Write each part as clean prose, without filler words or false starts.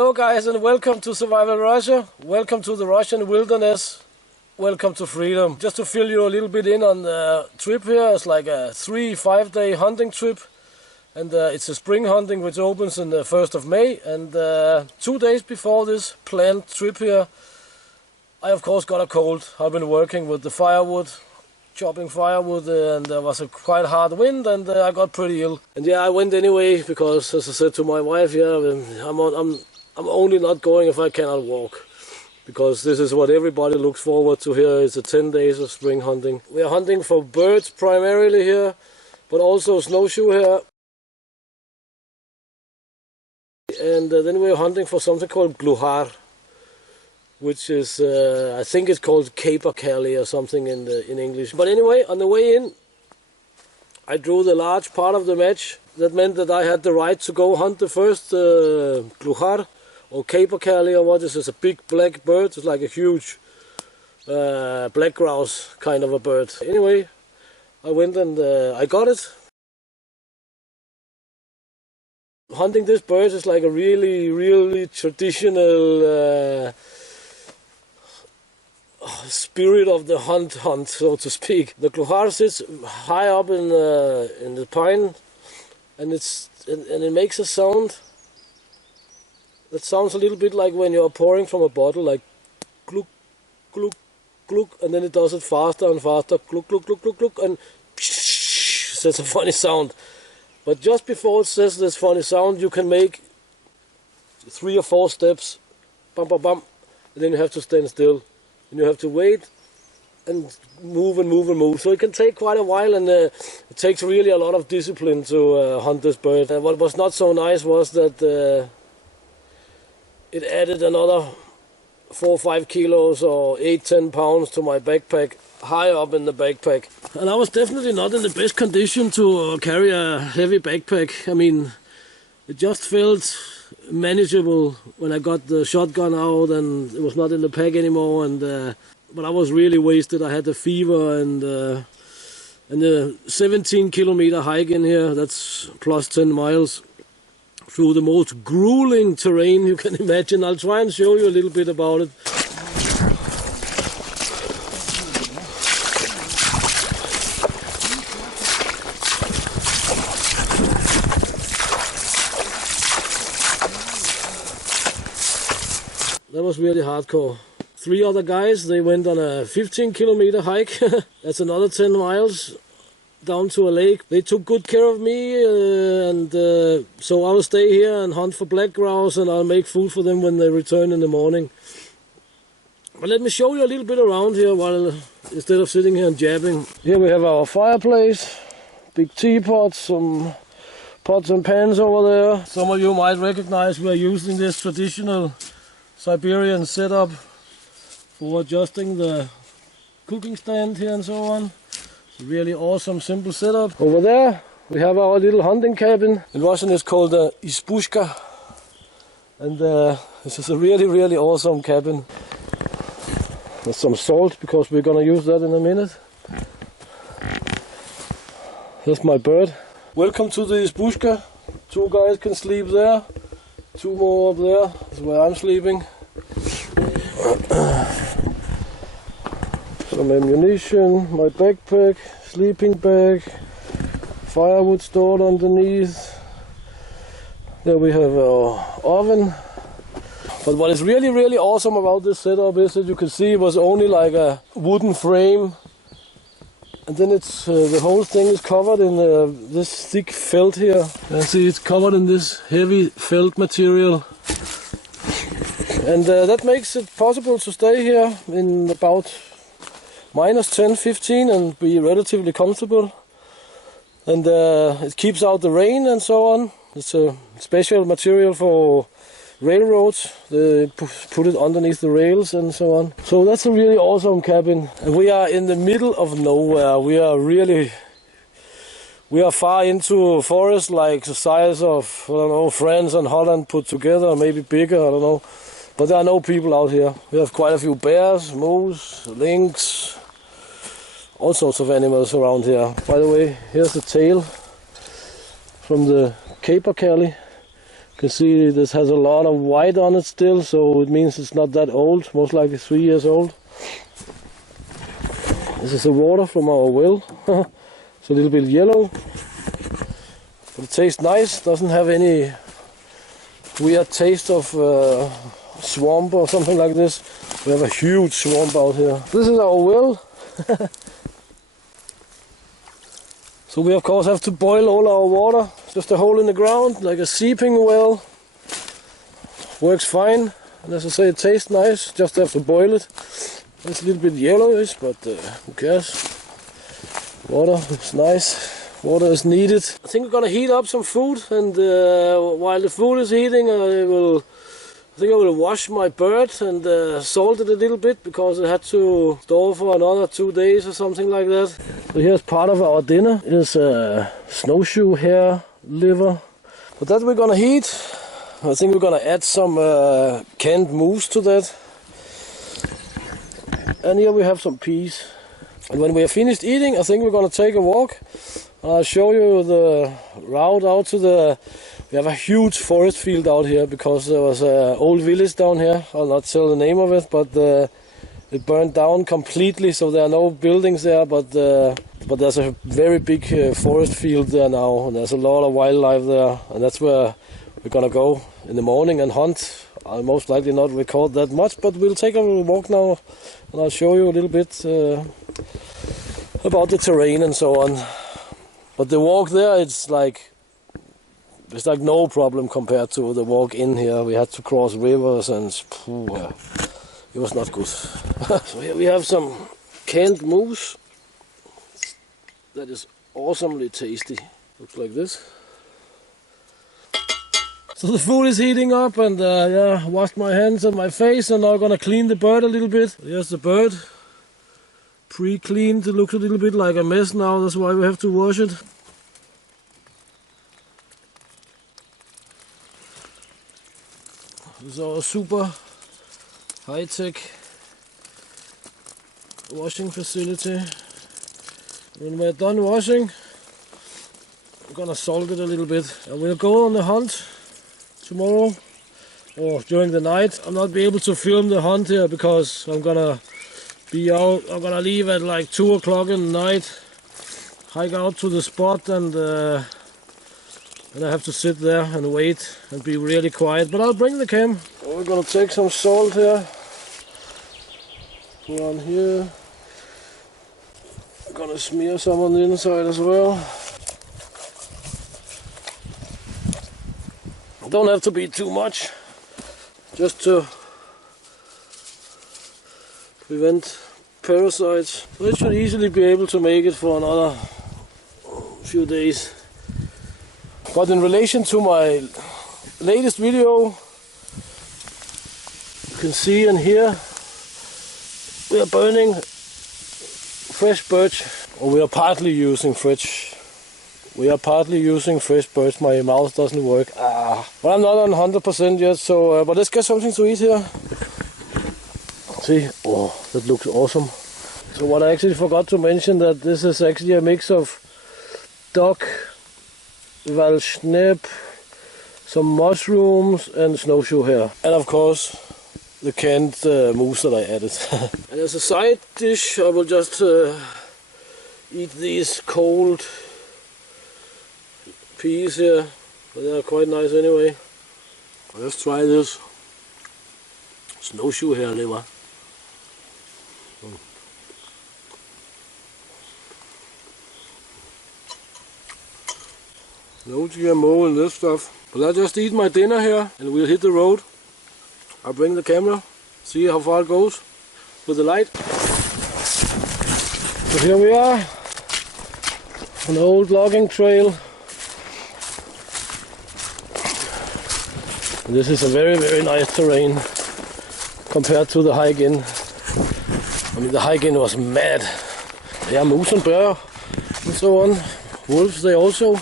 Hello guys, and welcome to Survival Russia. Welcome to the Russian wilderness. Welcome to freedom. Just to fill you a little bit in on the trip here, it's like a 3-5 day hunting trip. And it's a spring hunting which opens on the 1st of May. And 2 days before this planned trip here, I of course got a cold. I've been working with the firewood, chopping firewood, and there was a quite hard wind, and I got pretty ill. And yeah, I went anyway because, as I said to my wife, I'm only not going if I cannot walk, because this is what everybody looks forward to here. It's 10 days of spring hunting. We are hunting for birds primarily here, but also snowshoe here. And then we are hunting for something called gluhar, which is, I think it's called capercaillie or something in English. But anyway, on the way in, I drew the large part of the match. That meant that I had the right to go hunt the first gluhar, or capercaillie, or what is this, a big black bird. It's like a huge black grouse kind of a bird. Anyway, I went and I got it. Hunting this bird is like a really traditional spirit of the hunt, so to speak. The gluhar sits high up in the pine, and it makes a sound that sounds a little bit like when you are pouring from a bottle, like gluk, gluk, gluk, and then it does it faster and faster, gluk, gluk, gluk, gluk, gluk, and says a funny sound. But just before it says this funny sound, you can make 3 or 4 steps, bum, bum, bum, and then you have to stand still. And you have to wait and move and move and move. So it can take quite a while, and it takes really a lot of discipline to hunt this bird. What was not so nice was that it added another 4 or 5 kilos or 8-10 pounds to my backpack, high up in the backpack. And I was definitely not in the best condition to carry a heavy backpack. I mean, it just felt manageable when I got the shotgun out and it was not in the pack anymore. And but I was really wasted. I had a fever, and the 17-kilometer hike in here, that's plus 10 miles through the most grueling terrain you can imagine. I'll try and show you a little bit about it. That was really hardcore. 3 other guys, they went on a 15-kilometer hike. That's another 10 miles down to a lake. They took good care of me, and so I will stay here and hunt for black grouse, and I'll make food for them when they return in the morning. But let me show you a little bit around here instead of sitting here and jabbing. Here we have our fireplace, big teapot, some pots and pans over there. Some of you might recognize we are using this traditional Siberian setup for adjusting the cooking stand here and so on. It's a really awesome, simple setup. Over there we have our little hunting cabin. In Russian it's called a izbushka, and this is a really awesome cabin. There's some salt because we're gonna use that in a minute. Here's my bird. Welcome to the izbushka. 2 guys can sleep there. 2 more up there. That's where I'm sleeping. Some ammunition, my backpack, sleeping bag, firewood stored underneath. There we have our oven. But what is really awesome about this setup is that you can see it was only like a wooden frame, and then it's the whole thing is covered in this thick felt here. You see it's covered in this heavy felt material, and that makes it possible to stay here in about minus 10-15 and be relatively comfortable. And it keeps out the rain and so on. It's a special material for railroads. They put it underneath the rails and so on. So that's a really awesome cabin. And we are in the middle of nowhere. We are far into forest, like the size of, I don't know, France and Holland put together, maybe bigger, I don't know. But there are no people out here. We have quite a few bears, moose, lynx, all sorts of animals around here. By the way, here's the tail from the capercaillie. can see this has a lot of white on it still, so it means it's not that old, most likely 3 years old. This is the water from our well. It's a little bit yellow, but it tastes nice, doesn't have any weird taste of swamp or something like this. We have a huge swamp out here. This is our well. So we of course have to boil all our water, just a hole in the ground, like a seeping well. Works fine, and as I say, it tastes nice, just have to boil it. It's a little bit yellowish, but who cares? Water is nice, water is needed. I think we're gonna heat up some food, and while the food is heating, I think I will wash my bird and salt it a little bit, because it had to store for another 2 days or something like that. So here's part of our dinner. It is snowshoe hair liver. But that we're gonna heat. I think we're gonna add some canned moose to that. And here we have some peas. And when we are finished eating, I think we're gonna take a walk. I'll show you the route out to the... We have a huge forest field out here, because there was an old village down here. I'll not tell the name of it, but it burned down completely, so there are no buildings there, but there's a very big forest field there now, and there's a lot of wildlife there, and that's where we're gonna go in the morning and hunt. I'll most likely not record that much, but we'll take a walk now, and I'll show you a little bit about the terrain and so on. But the walk there, it's like no problem compared to the walk in here. We had to cross rivers, and it was not good. So here we have some canned moose that is awesomely tasty. Looks like this. So the food is heating up, and yeah, washed my hands and my face, and now I'm gonna clean the bird a little bit. Here's the bird, pre-cleaned. It looks a little bit like a mess now, that's why we have to wash it. This is our super high-tech washing facility. When we're done washing, we're gonna salt it a little bit. And we'll go on the hunt tomorrow, or during the night. I'll not be able to film the hunt here, because I'm gonna be out. I'm gonna leave at like 2 o'clock in the night, hike out to the spot, and I have to sit there and wait and be really quiet, but I'll bring the cam. So we're gonna take some salt here, put on here. I'm gonna smear some on the inside as well. Don't have to be too much, just to prevent parasites. So it should easily be able to make it for another few days. But in relation to my latest video, you can see and hear we are burning fresh birch, or we are partly using fresh. We are partly using fresh birch. My mouth doesn't work. But I'm not on 100% yet. So, but let's get something to eat here. See, oh, that looks awesome. So what I actually forgot to mention, that this is actually a mix of duck, Waldschnapp, some mushrooms, and snowshoe hair, and of course the canned moose that I added. And as a side dish, I will just eat these cold peas here, but they are quite nice anyway. Let's try this snowshoe hair liver. No GMO in this stuff. But I'll just eat my dinner here, and we'll hit the road. I'll bring the camera, see how far it goes with the light. So here we are, an old logging trail. And this is a very, very nice terrain compared to the hike in. I mean, the hike in was mad. There are moose and bear and so on. Wolves, they also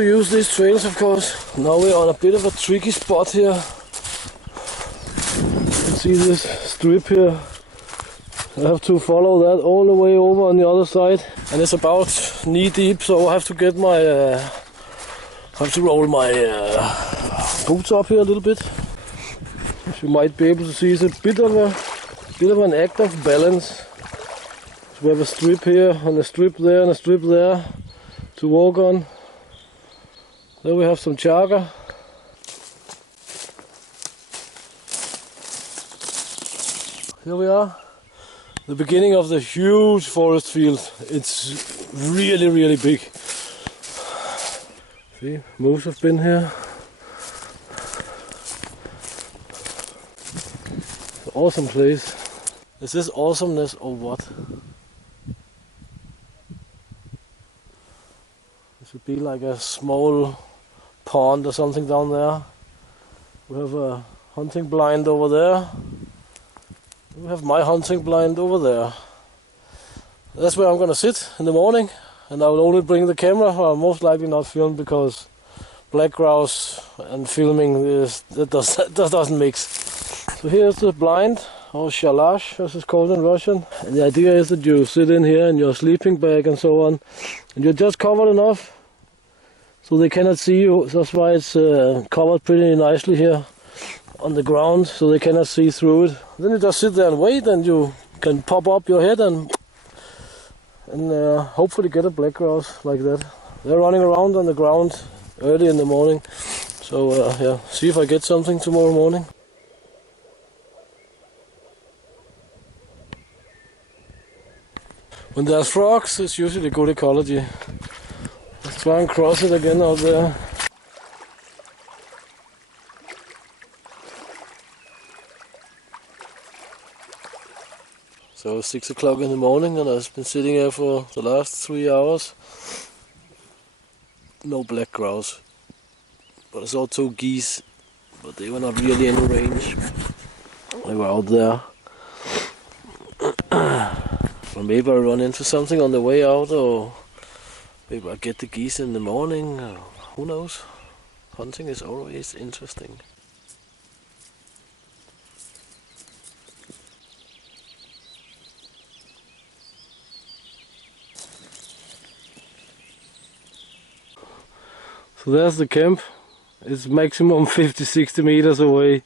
use these trails, of course. Now we're on a bit of a tricky spot here. You can see this strip here. I have to follow that all the way over on the other side. And it's about knee deep, so I have to get my have to roll my boots up here a little bit. As you might be able to see, it's a bit of an act of balance. So we have a strip here and a strip there and a strip there to walk on. There we have some chaga. Here we are, the beginning of the huge forest field. It's really, really big. See, moose have been here. It's an awesome place. Is this awesomeness or what? This would be like a small pond or something down there. We have a hunting blind over there. We have my hunting blind over there. That's where I'm gonna sit in the morning, and I will only bring the camera. I'll most likely not film because black grouse and filming that doesn't mix. So here's the blind, or shalash as it's called in Russian. And the idea is that you sit in here in your sleeping bag and so on, and you're just covered enough so they cannot see you. That's why it's covered pretty nicely here on the ground, so they cannot see through it. Then you just sit there and wait, and you can pop up your head and hopefully get a black grouse like that. They're running around on the ground early in the morning, so yeah, see if I get something tomorrow morning. When there's frogs, it's usually good ecology. Let's try and cross it again out there. So it's 6 o'clock in the morning, and I've been sitting here for the last 3 hours. No black grouse, but I saw 2 geese, but they were not really in range. They were out there. Or maybe I'll run into something on the way out, or maybe I'll get the geese in the morning. Who knows? Hunting is always interesting. So there's the camp. It's maximum 50-60 meters away,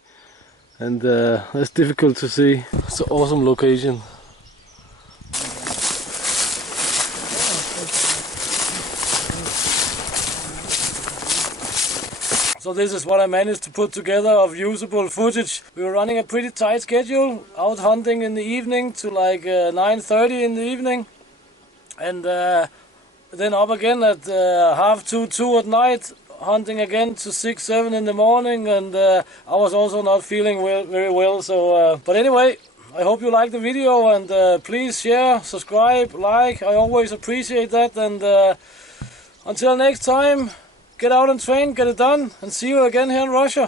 and that's difficult to see. It's an awesome location. So this is what I managed to put together of usable footage. We were running a pretty tight schedule, out hunting in the evening to like 9:30 in the evening, and then up again at 1:30, 2 at night, hunting again to 6, 7 in the morning, and I was also not feeling very well. So, but anyway, I hope you like the video, and please share, subscribe, like. I always appreciate that. And until next time, get out and train, get it done, and see you again here in Russia.